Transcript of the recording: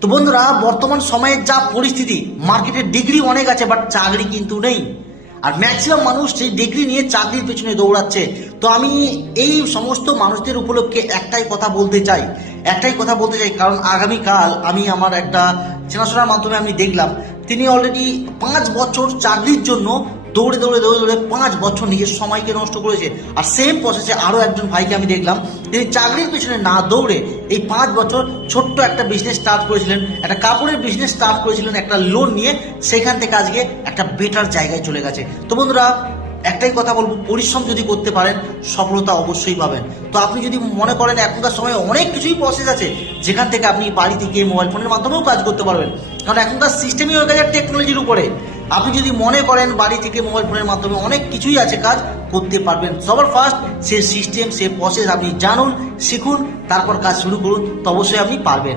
তো বন্ধুরা, বর্তমান সময়ের যা পরিস্থিতি, মার্কেটে ডিগ্রি অনেক আছে বাট চাকরি কিন্তু নেই। আর ম্যাক্সিমাম মানুষ সেই ডিগ্রি নিয়ে চাকরির পেছনে দৌড়াচ্ছে। তো আমি এই সমস্ত মানুষদের উপলক্ষে একটাই কথা বলতে চাই, কারণ আগামীকাল আমি আমার একটা চেনাশোনার মাধ্যমে আমি দেখলাম তিনি অলরেডি 5 বছর চাকরির জন্য দৌড়ে 5 বছর নিজের সময়কে নষ্ট করেছে। আর সেম প্রসেসে আরও একজন ভাইকে আমি দেখলাম, তিনি চাকরির পেছনে না দৌড়ে এই 5 বছর ছোট্ট একটা বিজনেস স্টার্ট করেছিলেন, একটা কাপড়ের বিজনেস স্টার্ট করেছিলেন একটা লোন নিয়ে, সেখান থেকে আজকে একটা বেটার জায়গায় চলে গেছে। তো বন্ধুরা, একটাই কথা বলবো, পরিশ্রম যদি করতে পারেন সফলতা অবশ্যই পাবেন। তো আপনি যদি মনে করেন এখনকার সময়ে অনেক কিছুই প্রসেস আছে যেখান থেকে আপনি বাড়ি থেকে মোবাইল ফোনের মাধ্যমেও কাজ করতে পারবেন, কারণ এখনকার সিস্টেমই হয়ে গেছে টেকনোলজির উপরে। আপনি যদি মনে করেন বাড়ি থেকে মোবাইল ফোনের মাধ্যমে অনেক কিছুই আছে, কাজ করতে পারবেন। সবার ফার্স্ট সে সিস্টেম, সে প্রসেস আপনি জানুন, শিখুন, তারপর কাজ শুরু করুন, তো অবশ্যই আপনি পারবেন।